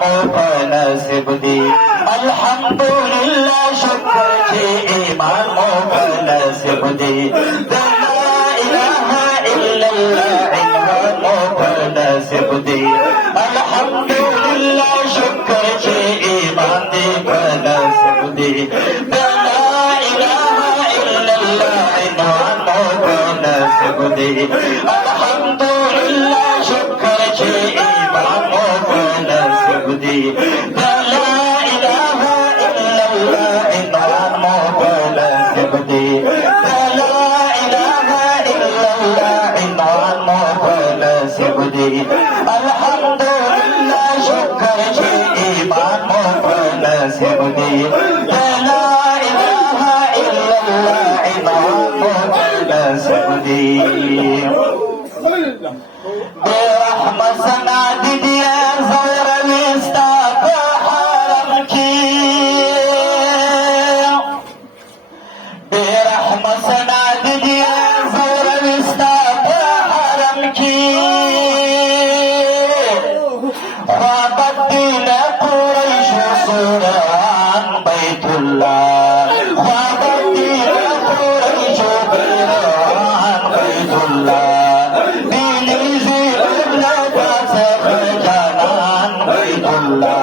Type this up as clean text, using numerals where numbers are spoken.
नसीब दी अल्हम्दुलिल्लाह शुक्र जी ईमान नसीब दी ला इलाहा इल्लल्लाह ईमान नसीब दी अल्हम्दुलिल्लाह शुक्र जी ईमान नसीब दी ला इलाहा इल्लल्लाह ईमान नसीब दी अल्हम्दुलिल्लाह शुक्र जी ईमान नसीब दी ला इलाहा इल्लल्लाह ईमान नसीब दी ला इलाहा इल्लल्लाह ईमान नसीब दी अल्हम्दुलिल्लाह शुक्र जी ईमान नसीब दी ला इलाहा इल्लल्लाह ईमान नसीब दी बेरहमत सना दीजिए ज़ौर विस्ता को हरम की बेरहमत सना दीजिए ज़ौर विस्ता को हरम की ख्वाबद्दीन कुरैश सुरान बैतुल्लाह ख्वाबद्दीन कुरैश सुरान बैतुल्लाह Allah